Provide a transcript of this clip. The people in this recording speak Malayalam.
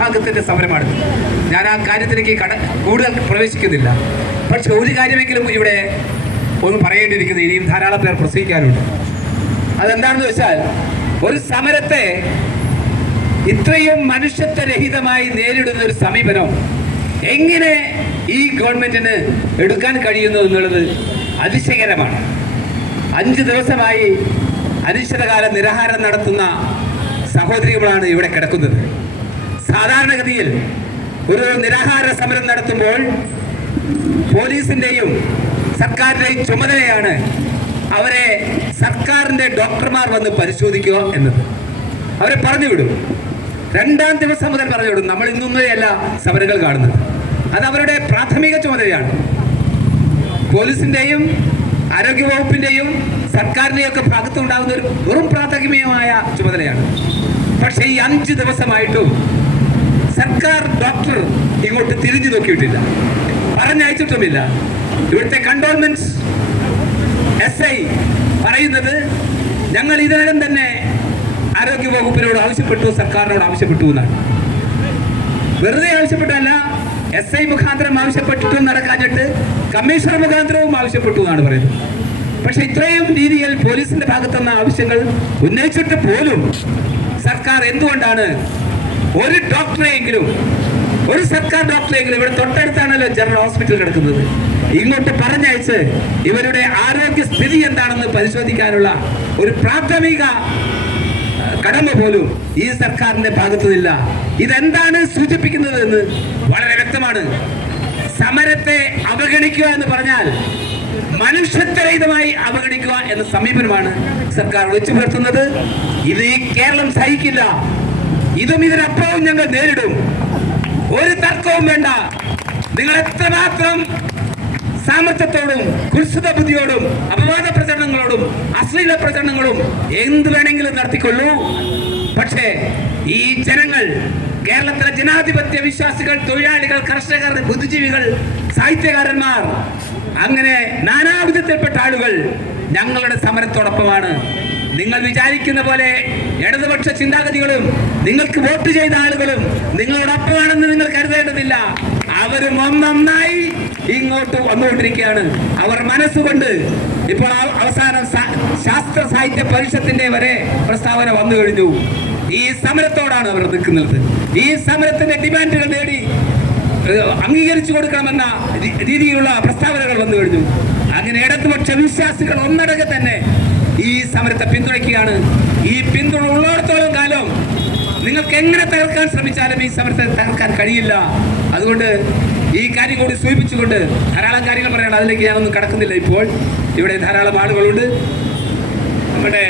വിഭാഗത്തിന്റെ സമരമാണ്. ഞാൻ ആ കാര്യത്തിലേക്ക് കട കൂടുതൽ പ്രവേശിക്കുന്നില്ല. പക്ഷെ ഒരു കാര്യമെങ്കിലും ഇവിടെ ഒന്ന് പറയേണ്ടിയിരിക്കുന്നു. ഇനിയും ധാരാളം പേർ പ്രസംഗിക്കാനുണ്ട്. അതെന്താണെന്ന് വെച്ചാൽ ഒരു സമരത്തെ ഇത്രയും മനുഷ്യത്വരഹിതമായി നേരിടുന്ന ഒരു സമീപനം എങ്ങനെ ഈ ഗവൺമെന്റിന് എടുക്കാൻ കഴിയുന്നു എന്നുള്ളത് അതിശയകരമാണ്. അഞ്ച് ദിവസമായി അനിശ്ചിതകാല നിരാഹാരം നടത്തുന്ന സഹോദരികളാണ് ഇവിടെ കിടക്കുന്നത്. സാധാരണഗതിയിൽ ഒരു നിരാഹാര സമരം നടത്തുമ്പോൾ പോലീസിന്റെയും സർക്കാരിന്റെയും ചുമതലയാണ് അവരെ സർക്കാരിന്റെ ഡോക്ടർമാർ വന്ന് പരിശോധിക്കുക എന്നത്. അവരെ പറഞ്ഞു വിടും. രണ്ടാം ദിവസം മുതൽ പറഞ്ഞു വിടും. നമ്മൾ ഇന്നൊന്നുമല്ല സമരങ്ങൾ കാണുന്നത്. അത് അവരുടെ പ്രാഥമിക ചുമതലയാണ്. പോലീസിന്റെയും ആരോഗ്യവകുപ്പിന്റെയും സർക്കാരിന്റെയും ഒക്കെ ഭാഗത്തുണ്ടാകുന്ന ഒരു വെറും പ്രാഥമികമായ ചുമതലയാണ്. പക്ഷേ ഈ അഞ്ച് ദിവസമായിട്ടും സർക്കാർ ഡോക്ടർ ഇങ്ങോട്ട് തിരിഞ്ഞു നോക്കിയിട്ടില്ല. പറഞ്ഞയച്ചിട്ടുമില്ല. ഇവിടുത്തെ കണ്ടോൺമെന്റ് എസ് ഐ പറയുന്നത് ഞങ്ങൾ ഇതിനകം തന്നെ ആരോഗ്യ വകുപ്പിനോട് ആവശ്യപ്പെട്ടു സർക്കാരിനോട് ആവശ്യപ്പെട്ടു എന്നാണ്. വെറുതെ ആവശ്യപ്പെട്ടല്ല എസ് ഐ മുഖാന്തരം ആവശ്യപ്പെട്ടിട്ടും നടക്കാഞ്ഞിട്ട് കമ്മീഷണർ മുഖാന്തരവും ആവശ്യപ്പെട്ടു എന്നാണ് പറയുന്നത്. പക്ഷെ ഇത്രയും രീതിയിൽ പോലീസിന്റെ ഭാഗത്തുനിന്ന് ആവശ്യങ്ങൾ ഉന്നയിച്ചിട്ട് പോലും സർക്കാർ എന്തുകൊണ്ടാണ് ഒരു ഡോക്ടറെങ്കിലും ഒരു സർക്കാർ ഡോക്ടറെങ്കിലും ഇവിടെ തൊട്ടടുത്താണല്ലോ ജനറൽ ഹോസ്പിറ്റൽ കിടക്കുന്നത്. ഇങ്ങോട്ട് പറഞ്ഞയച്ച് ഇവരുടെ ആരോഗ്യ സ്ഥിതി എന്താണെന്ന് പരിശോധിക്കാനുള്ള ഒരു പ്രാഥമിക കടമ പോലും ഈ സർക്കാരിന്റെ ഭാഗത്തുനിന്നില്ല. ഇതെന്താണ് സൂചിപ്പിക്കുന്നത് എന്ന് വളരെ വ്യക്തമാണ്. സമരത്തെ അവഗണിക്കുക എന്ന് പറഞ്ഞാൽ മനുഷ്യത്വരഹിതമായി അവഗണിക്കുക എന്ന സമീപനമാണ് സർക്കാർ വെച്ചു പുലർത്തുന്നത് ഇത് ഈ കേരളം സഹിക്കില്ല. ഇതും ഇതിനപ്പുറവും ഞങ്ങൾ നേരിടും. ഒരു തർക്കവും വേണ്ട. നിങ്ങൾ എത്രമാത്രം സാമർത്ഥ്യത്തോടും കുത്സിത ബുദ്ധിയോടും അപവാദ പ്രചരണങ്ങളോടും അശ്ലീല പ്രചരണങ്ങളും എന്ത് വേണമെങ്കിലും നടത്തിക്കൊള്ളൂ. പക്ഷേ ഈ ജനങ്ങൾ കേരളത്തിലെ ജനാധിപത്യ വിശ്വാസികൾ തൊഴിലാളികൾ കർഷകർ ബുദ്ധിജീവികൾ സാഹിത്യകാരന്മാർ അങ്ങനെ നാനാവിധത്തിൽപ്പെട്ട ആളുകൾ ഞങ്ങളുടെ സമരത്തോടൊപ്പമാണ്. നിങ്ങൾ വിചാരിക്കുന്ന പോലെ ഇടതുപക്ഷ ചിന്താഗതികളും നിങ്ങൾക്ക് വോട്ട് ചെയ്ത ആളുകളും നിങ്ങളോടൊപ്പമാണെന്ന് നിങ്ങൾ കരുതേണ്ടതില്ല. അവരും ഒന്നൊന്നായി ഇങ്ങോട്ട് വന്നുകൊണ്ടിരിക്കുകയാണ്. അവർ മനസ്സുകൊണ്ട് ഇപ്പോൾ അവസാനം ശാസ്ത്ര സാഹിത്യ പരിഷത്തിന്റെ വരെ പ്രസ്താവന വന്നു കഴിഞ്ഞു. ഈ സമരത്തോടാണ് അവർ നിൽക്കുന്നത്. ഈ സമരത്തിന്റെ ഡിമാൻഡുകൾ നേടി അംഗീകരിച്ചു കൊടുക്കണമെന്ന രീതിയിലുള്ള പ്രസ്താവനകൾ വന്നു കഴിഞ്ഞു. അങ്ങനെ ഇടതുപക്ഷ വിശ്വാസികൾ ഒന്നടങ്ക തന്നെ ഈ സമരത്തെ പിന്തുണയ്ക്കുകയാണ്. ഈ പിന്തുണ ഉള്ളിടത്തോളം കാലം നിങ്ങൾക്ക് എങ്ങനെ തകർക്കാൻ ശ്രമിച്ചാലും ഈ സമരത്തെ തകർക്കാൻ കഴിയില്ല. അതുകൊണ്ട് ഈ കാര്യം കൂടി സൂചിപ്പിച്ചുകൊണ്ട് ധാരാളം കാര്യങ്ങൾ പറയണം അതിലേക്ക് ഞാനൊന്നും കടക്കുന്നില്ല ഇപ്പോൾ. ഇവിടെ ധാരാളം ആളുകളുണ്ട്. നമ്മുടെ